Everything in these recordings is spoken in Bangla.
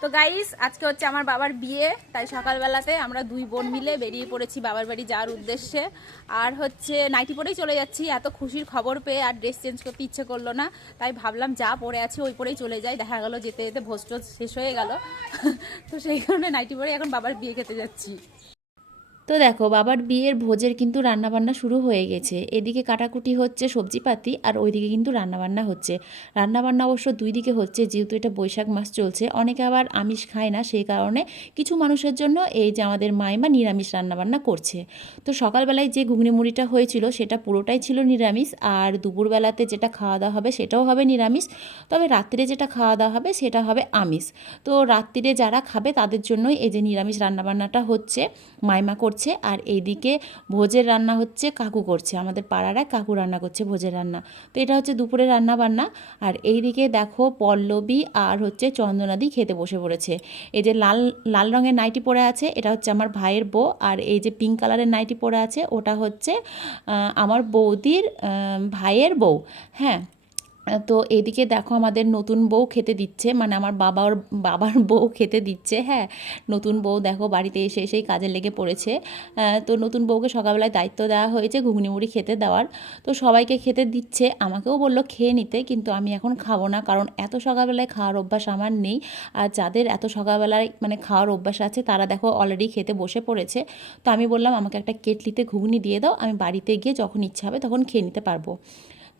তো গাইস আজকে হচ্ছে আমার বাবার বিয়ে, তাই সকালবেলাতে আমরা দুই বোন মিলে বেরিয়ে পড়েছি বাবার বাড়ি যাওয়ার উদ্দেশ্যে। আর হচ্ছে নাইটি পরেই চলে যাচ্ছি, এত খুশির খবর পেয়ে আর ড্রেস চেঞ্জ করতে ইচ্ছে করল না, তাই ভাবলাম যা পরে আছে ওই পরেই চলে যাই, দেখা গেল যেতে যেতে ভোজ শেষ হয়ে গেল। তো সেই কারণে নাইটি পরে এখন বাবার বিয়ে খেতে যাচ্ছি। তো দেখো, বাবার বিয়ের ভোজের কিন্তু রান্নাবান্না শুরু হয়ে গেছে। এদিকে কাটাকুটি হচ্ছে সবজিপাতি আর ওইদিকে কিন্তু রান্নাবান্না হচ্ছে। রান্নাবান্না অবশ্য দুই দিকে হচ্ছে, যেহেতু এটা বৈশাখ মাস চলছে। অনেকে আবার আমিষ খায় না, সেই কারণে কিছু মানুষের জন্য এই যে আমাদের মাইমা নিরামিষ রান্নাবান্না করছে। তো সকালবেলায় যে ঘুগনি মুড়িটা হয়েছিল, সেটা পুরোটাই ছিল নিরামিষ আর দুপুরবেলাতে যেটা খাওয়া দাওয়া হবে, সেটাও হবে নিরামিষ। তবে রাত্রিরে যেটা খাওয়া দাওয়া হবে, সেটা হবে আমিষ। তো রাত্রিরে যারা খাবে, তাদের জন্যই এই যে নিরামিষ রান্নাবান্নাটা হচ্ছে। মাইমা করছে আর এইদিকে ভোজের রান্না হচ্ছে কাকু করছে। আমাদের পাড়ার কাকু রান্না করছে ভোজের রান্না। তো এটা হচ্ছে দুপুরের রান্না বান্না আর এইদিকে দেখো পল্লবী আর হচ্ছে চন্দনাদি খেতে বসে পড়েছে। এই যে লাল লাল রঙের নাইটি পরে আছে, এটা হচ্ছে আমার ভাইয়ের বউ। আর এই যে পিঙ্ক কালারের নাইটি পরে আছে, ওটা হচ্ছে আমার বৌদির ভাইয়ের বউ। হ্যাঁ তো এদিকে দেখো আমাদের নতুন বউ খেতে দিচ্ছে মানে আমার বাবার বাবার বউ খেতে দিচ্ছে হ্যাঁ। নতুন বউ দেখো বাড়িতে এসে এসেই কাজে লেগে পড়েছে। তো নতুন বউকে সকালবেলায় দায়িত্ব দেওয়া হয়েছে ঘুগনি মুড়ি খেতে দেওয়ার। তো সবাইকে খেতে দিচ্ছে, আমাকেও বলল খেয়ে নিতে, কিন্তু আমি এখন খাব না, কারণ এত সকালবেলায় খাওয়ার অভ্যাস আমার নেই। আর যাদের এত সকালবেলায় মানে খাওয়ার অভ্যাস আছে, তারা দেখো অলরেডি খেতে বসে পড়েছে। তো আমি বললাম, আমাকে একটা কেটলিতে ঘুগনি দিয়ে দাও, আমি বাড়িতে গিয়ে যখন ইচ্ছা হবে তখন খেয়ে নিতে পারব।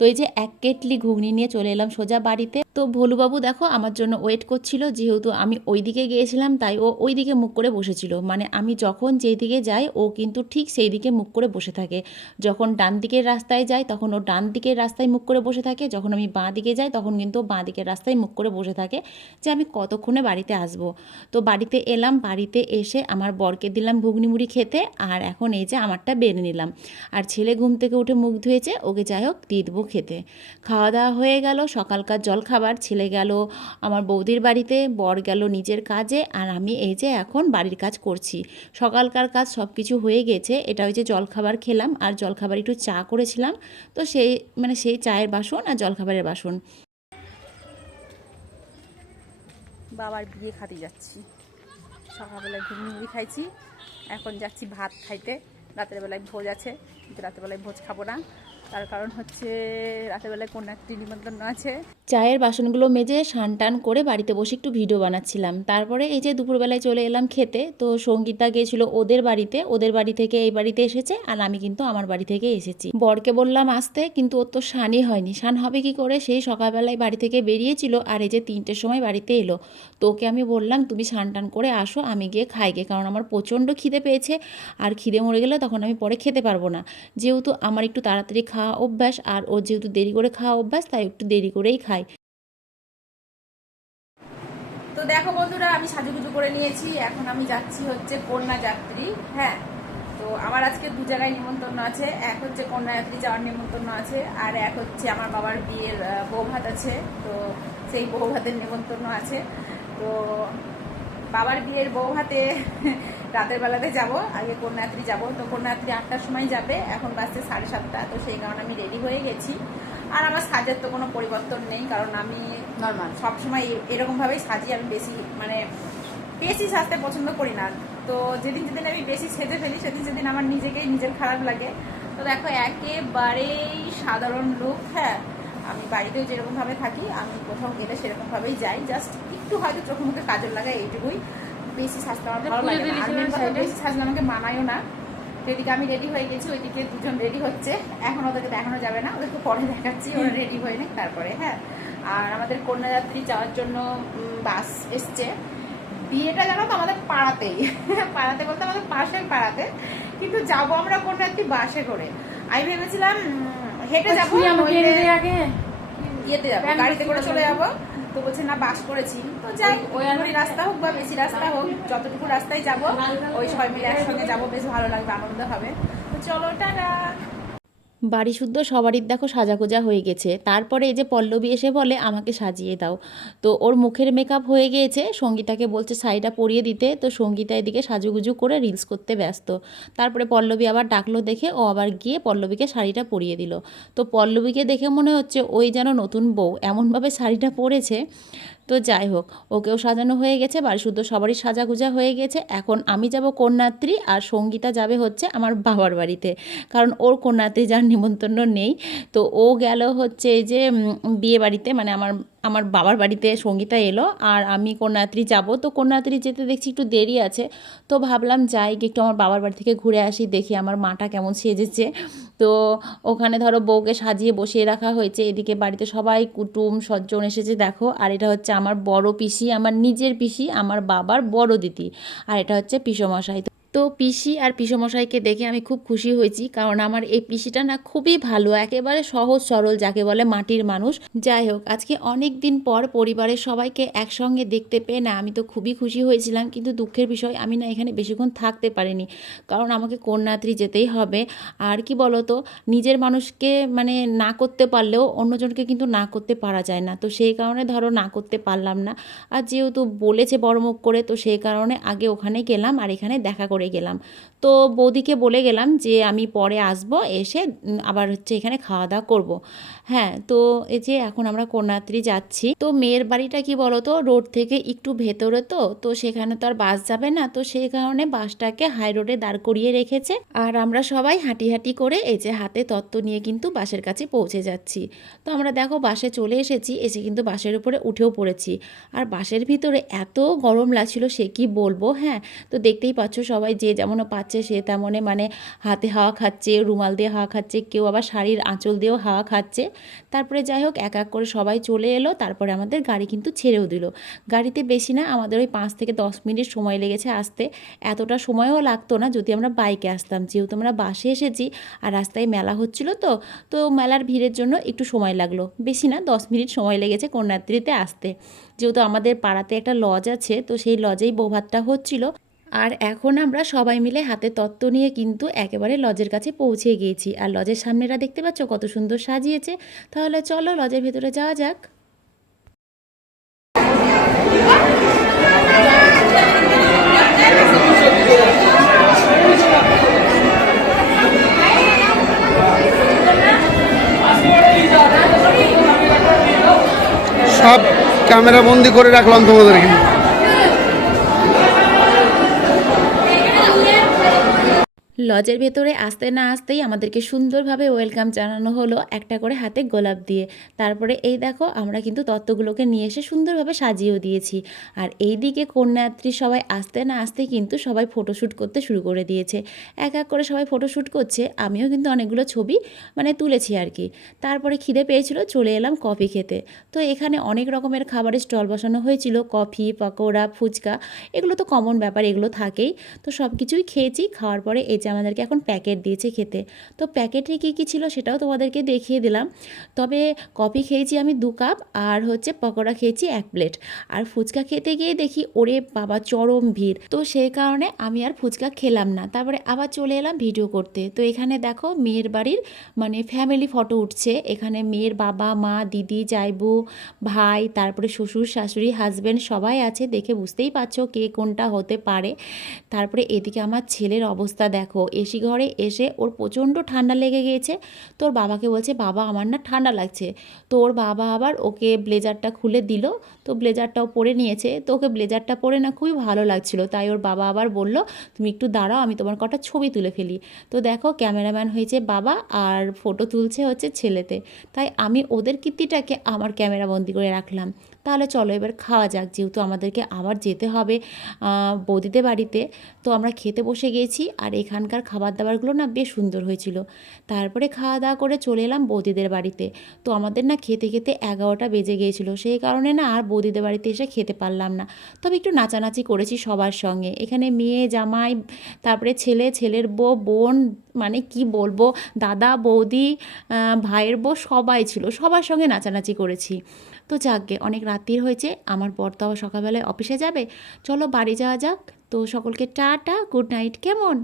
তো এই যে এক কেটলি ঘুগনি নিয়ে চলে এলাম সোজা বাড়িতে। তো ভোলুবাবু দেখো আমার জন্য ওয়েট করছিল, যেহেতু আমি ওই দিকে গিয়েছিলাম, তাই ও ওই দিকে মুখ করে বসেছিল। মানে আমি যখন যেই দিকে যাই, ও কিন্তু ঠিক সেই দিকে মুখ করে বসে থাকে। যখন ডান দিকের রাস্তায় যাই, তখন ও ডান দিকের রাস্তায় মুখ করে বসে থাকে। যখন আমি বাঁ দিকে যাই, তখন কিন্তু বাঁ দিকের রাস্তায় মুখ করে বসে থাকে যে আমি কতক্ষণে বাড়িতে আসব। তো বাড়িতে এলাম, বাড়িতে এসে আমার বরকে দিলাম ঘুগনি মুড়ি খেতে, আর এখন এই যে আমারটা বেড়ে নিলাম। আর ছেলে ঘুম থেকে উঠে মুখ ধুয়েছে, ওকে যাই হোক দিয়ে দেবো খেতে। খাওয়া দাওয়া হয়ে গেল, সকালকার জল খাবার ছেলে গেল, আমার বৌদির বাড়িতে, বর গেল নিজের কাজে, আর আমি এই যে এখন বাড়ির কাজ করছি। সকালকার কাজ সব কিছু হয়ে গেছে, এটা হচ্ছে জলখাবার খেলাম, আর জলখাবার একটু চা করেছিলাম, তো সেই মানে সেই চায়ের বাসন আর জলখাবারের বাসন। বাবার বিয়ে খাতে যাচ্ছি। সকালবেলায় ঘুগনি মুড়ি খাইছি, এখন যাচ্ছি ভাত খাইতে, রাতের বেলায় ভোজ আছে রাতের বেলায় ভোজ খাব না। তার কারণ হচ্ছে রাতের বেলায় কন্যাত্রী নিমন্ত্রণ আছে। চায়ের বাসনগুলো মেজে স্নান টান করে বাড়িতে বসে একটু ভিডিও বানাচ্ছিলাম। তারপরে এই যে দুপুরবেলায় চলে এলাম খেতে, তো সঙ্গীতা গিয়েছিল ওদের বাড়িতে, ওদের বাড়ি থেকে এই বাড়িতে এসেছে আর আমি কিন্তু আমার বাড়ি থেকে এসেছি। বরকে বললাম, আসতে। কিন্তু ওর তো শানই হয়নি। শান হবে কি করে? সেই সকালবেলায় বাড়ি থেকে বেরিয়েছিল আর এই যে তিনটের সময় বাড়িতে এলো। তোকে আমি বললাম, তুমি স্নান টান করে আসো, আমি গিয়ে খাই গে। কারণ আমার প্রচণ্ড খিদে পেয়েছে। আর খিদে মরে গেলে তখন আমি পরে খেতে পারব না। যেহেতু আমার একটু তাড়াতাড়ি খাওয়া অভ্যাস, আর ও যেহেতু দেরি করে খাওয়া অভ্যাস, তাই একটু দেরি করেই খাই তো দেখো বন্ধুরা, আমি সাজুগুজু করে নিয়েছি। এখন আমি যাচ্ছি হচ্ছে কন্যা যাত্রী হ্যাঁ? তো আমার আজকে দু জায়গায় নিমন্ত্রণ আছে। এক হচ্ছে কন্যা যাত্রী যাওয়ার নিমন্ত্রণ আছে, আর এক হচ্ছে আমার বাবার বিয়ের বৌভাত আছে। তো সেই বৌভাতের নিমন্ত্রণ আছে। তো বাবার বিয়ের বৌভাতে রাতের বেলাতে যাব আগে কন্যাত্রী যাব। তো কন্যাত্রী আটটার সময় যাবে এখন বাজছে সাড়ে সাতটা তো সেই কারণে আমি রেডি হয়ে গেছি। আর আমার সাজের তো কোনো পরিবর্তন নেই কারণ আমি নর্মাল সবসময় এরকমভাবেই সাজি আমি বেশি মানে বেশি সাজতে পছন্দ করি না। তো যেদিন যেদিন আমি বেশি সেজে ফেলি সেদিন সেদিন আমার নিজেকেই নিজের খারাপ লাগে। তো দেখো একেবারেই সাধারণ লুক হ্যাঁ। আমি বাড়িতেও যেরকমভাবে থাকি আমি কোথাও গেলে সেরকমভাবেই যাই। জাস্ট একটু হয়তো চোখে মুখে কাজল লাগাই এইটুকুই। বেশি সাজতে আমার ভালো লাগে আর বেশি সাজলে আমাকে মানায়ও না। এদিকে আমি রেডি হয়ে গেছি ওইদিকে দুজন রেডি হচ্ছে। এখন ওদেরকে দেখানো যাবে না ওদেরকে পরে দেখাচ্ছি ওরা রেডি হয়ে নেই তারপরে হ্যাঁ। আর আমাদের কন্যাযাত্রী যাওয়ার জন্য বাস এসছে। বিয়েটা জানো তো আমাদের পাড়াতেই। পাড়াতে বলতে আমাদের পাশের পাড়াতে। কিন্তু যাব আমরা কন্যাযাত্রী বাসে করে। আমি ভেবেছিলাম হেঁটে যাব ইয়েতে যাব গাড়িতে করে চলে যাব। তো বলছে না বাস করেছি। তো যাই ওই রাস্তা হোক বা বেশি রাস্তা হোক যতটুকু রাস্তায় যাব ওই সবাই মিলে একসঙ্গে যাব বেশ ভালো লাগবে আনন্দ হবে। তো চলো টাটা! বাড়ি শুদ্ধ সবারই দেখো সাজাগোজা হয়ে গেছে। তারপরে এই যে পল্লবী এসে বলে, আমাকে সাজিয়ে দাও। তো ওর মুখের মেকআপ হয়ে গিয়েছে, সঙ্গীতাকে বলছে, শাড়িটা পরিয়ে দিতে। তো সঙ্গীতা এদিকে সাজুগুজু করে রিলস করতে ব্যস্ত। তারপরে পল্লবী আবার ডাকলো দেখে, ও আবার গিয়ে পল্লবীকে শাড়িটা পরিয়ে দিল। তো পল্লবীকে দেখে মনে হচ্ছে, ওই যেন নতুন বউ। এমনভাবে শাড়িটা পরেছে তো যাই হোক, ওকেও সাজানো হয়ে গেছে বাড়ি শুদ্ধ সবারই সাজা গুজা হয়ে গেছে। এখন আমি যাব কন্যাত্রী আর সঙ্গীতা যাবে হচ্ছে আমার বাবার বাড়িতে। কারণ ওর কন্যাত্রী যার নিমন্ত্রণ নেই। তো ও গেল হচ্ছে যে বিয়ে বাড়িতে মানে আমার আমার বাবার বাড়িতে সঙ্গীতা এলো আর আমি কন্যাত্রী যাব। তো কন্যাত্রী যেতে দেখছি একটু দেরি আছে। তো ভাবলাম যাই, একটু আমার বাবার বাড়ি থেকে ঘুরে আসি, দেখি আমার মাটা কেমন সেজেছে। তো ওখানে ধরো বউকে সাজিয়ে বসিয়ে রাখা হয়েছে। এদিকে বাড়িতে সবাই কুটুম সজ্জন এসেছে, দেখো। আর এটা হচ্ছে আমার বড় পিসি, আমার নিজের পিসি, আমার বাবার বড় দিদি। আর এটা হচ্ছে পিসমশাই। তো পিসি আর পিসমশাইকে দেখে আমি খুব খুশি হয়েছি, কারণ আমার এই পিসিটা না খুবই ভালো, একেবারে সহজ সরল যাকে বলে মাটির মানুষ। যাই হোক, আজকে অনেক দিন পর পরিবারের সবাইকে একসঙ্গে দেখতে পেয়ে না আমি তো খুবই খুশি হয়েছিলাম, কিন্তু দুঃখের বিষয় আমি না এখানে বেশিক্ষণ থাকতে পারিনি, কারণ আমাকে কন্যাত্রী যেতেই হবে। আর কি বলতো, নিজের মানুষকে মানে না করতে পারলেও অন্যজনকে কিন্তু না করতে পারা যায় না, তো সেই কারণে ধরো না করতে পারলাম না। আর যেহেতু বলেছে বড় মুখ করে, তো সেই কারণে আগে ওখানে গেলাম আর এখানে দেখা করে গেলাম। তো বৌদিকে বলে গেলাম যে, আমি পরে আসব, এসে আবার হচ্ছে এখানে খাওয়া দাওয়া করব। হ্যাঁ তো এই যে এখন আমরা কন্যাত্রী যাচ্ছি, তো মেয়ের বাড়িটা কি বলতো, রোড থেকে একটু ভেতরে তো তো সেখানে তো আর বাস যাবে না, তো সেই কারণে বাসটাকে হাই রোডে দাঁড় করিয়ে রেখেছে। আর আমরা সবাই হাঁটি হাঁটি করে এই যে হাতে তত্ত্ব নিয়ে কিন্তু বাসের কাছে পৌঁছে যাচ্ছি। তো আমরা দেখো বাসে চলে এসেছি, এসে কিন্তু বাসের উপরে উঠেও পড়েছি। আর বাসের ভিতরে এত গরম লাগছিল, সে কি বলব হ্যাঁ? তো দেখতেই পাচ্ছ সবাই যে যেমন পাচ্ছে সে তেমনে মানে হাতে হাওয়া খাচ্ছে, রুমাল দিয়ে হাওয়া খাচ্ছে, কেউ আবার শাড়ির আঁচল দিয়েও হাওয়া খাচ্ছে। তারপরে যাই হোক, এক এক করে সবাই চলে এলো, তারপরে আমাদের গাড়ি কিন্তু ছেড়েও দিল। গাড়িতে বেশি না, আমাদের ওই পাঁচ থেকে দশ মিনিট সময় লেগেছে আসতে। এতটা সময়ও লাগতো না যদি আমরা বাইকে আসতাম। যেহেতু আমরা বাসে এসেছি আর রাস্তায় মেলা হচ্ছিল তো তো মেলার ভিড়ের জন্য একটু সময় লাগল। বেশি না, দশ মিনিট সময় লেগেছে কন্যাত্রীতে আসতে। যেহেতু আমাদের পাড়াতে একটা লজ আছে, তো সেই লজেই বৌভাতটা হচ্ছিল। আর এখন আমরা সবাই মিলে হাতে তত্ত্ব নিয়ে কিন্তু একেবারে লজের কাছে পৌঁছে গিয়েছি। আর লজের সামনেটা দেখতে পাচ্ছ কত সুন্দর সাজিয়েছে। তাহলে চলো লজের ভেতরে যাওয়া যাক। সব ক্যামেরা বন্দি করে রাখলাম তোমাদেরকে। লজের ভেতরে আসতে না আসতেই আমাদেরকে সুন্দরভাবে ওয়েলকাম জানানো হলো একটা করে হাতে গোলাপ দিয়ে। তারপরে এই দেখো, আমরা কিন্তু তত্ত্বগুলোকে নিয়ে এসে সুন্দরভাবে সাজিয়েও দিয়েছি। আর এই দিকে কন্যাত্রী সবাই আসতে না আসতেই কিন্তু সবাই ফটোশ্যুট করতে শুরু করে দিয়েছে। এক এক করে সবাই ফটোশ্যুট করছে, আমিও কিন্তু অনেকগুলো ছবি মানে তুলেছি আর কি। তারপরে খিদে পেয়েছিল, চলে এলাম কফি খেতে। তো এখানে অনেক রকমের খাবারের স্টল বসানো হয়েছিল, কফি, পকোড়া, ফুচকা, এগুলো তো কমন ব্যাপার, এগুলো থাকেই। তো সব কিছুই খেয়েছি, খাওয়ার পরে এই যে আমাদেরকে এখন প্যাকেট দিয়েছে খেতে। তো প্যাকেটে কী কী ছিল সেটাও তোমাদেরকে দেখিয়ে দিলাম। তবে কফি খেয়েছি আমি দু কাপ আর হচ্ছে পকোড়া খেয়েছি এক প্লেট। আর ফুচকা খেতে গিয়ে দেখি ওরে বাবা, চরম ভিড়। তো সেই কারণে আমি আর ফুচকা খেলাম না। তারপরে আবার চলে এলাম ভিডিও করতে। তো এখানে দেখো মেয়ের বাড়ির মানে ফ্যামিলি ফটো উঠছে। এখানে মেয়ের বাবা, মা, দিদি জাইবু ভাই, তারপরে শ্বশুর, শাশুড়ি হাজব্যান্ড সবাই আছে। দেখে বুঝতেই পারছ কে কোনটা হতে পারে। তারপরে এদিকে আমার ছেলের অবস্থা দেখো। এসি ঘরে এসে ওর প্রচণ্ড ঠান্ডা লেগে গিয়েছে। তোর বাবাকে বলছে, বাবা, আমার না ঠান্ডা লাগছে। তো ওর বাবা আবার ওকে ব্লেজারটা খুলে দিল। তো ব্লেজারটাও পরে নিয়েছে। তো ওকে ব্লেজারটা পরে না খুবই ভালো লাগছিল। তাই ওর বাবা আবার বলল, তুমি একটু দাঁড়াও, আমি তোমার কটা ছবি তুলে ফেলি। তো দেখো, ক্যামেরাম্যান হয়েছে বাবা আর ফটো তুলছে হচ্ছে ছেলেতে। তাই আমি ওদের কীর্তিটাকে আমার ক্যামেরা বন্দি করে রাখলাম। তাহলে চলো এবার খাওয়া যাক, যেহেতু আমাদেরকে আবার যেতে হবে বৌদিদের বাড়িতে। তো আমরা খেতে বসে গেছি আর এখানকার খাবার দাবারগুলো না বেশ সুন্দর হয়েছিল। তারপরে খাওয়া দাওয়া করে চলে এলাম বৌদিদের বাড়িতে। তো আমাদের না খেতে খেতে এগারোটা বেজে গিয়েছিল, সেই কারণে না আর বৌদিদের বাড়িতে এসে খেতে পারলাম না। তবে একটু নাচানাচি করেছি সবার সঙ্গে। এখানে মেয়ে, জামাই, তারপরে ছেলে, ছেলের বউ, বোন মানে কি বলব, দাদা, বৌদি ভাইয়ের বউ সবাই ছিল, সবার সঙ্গে নাচানাচি করেছি। তো যাকগে অনেক রাত্রির হয়েছে, আমার বর তো আবার সকালবেলায় অফিসে যাবে। চলো বাড়ি যাওয়া যাক। তো সকলকে টা টা গুড নাইট কেমন?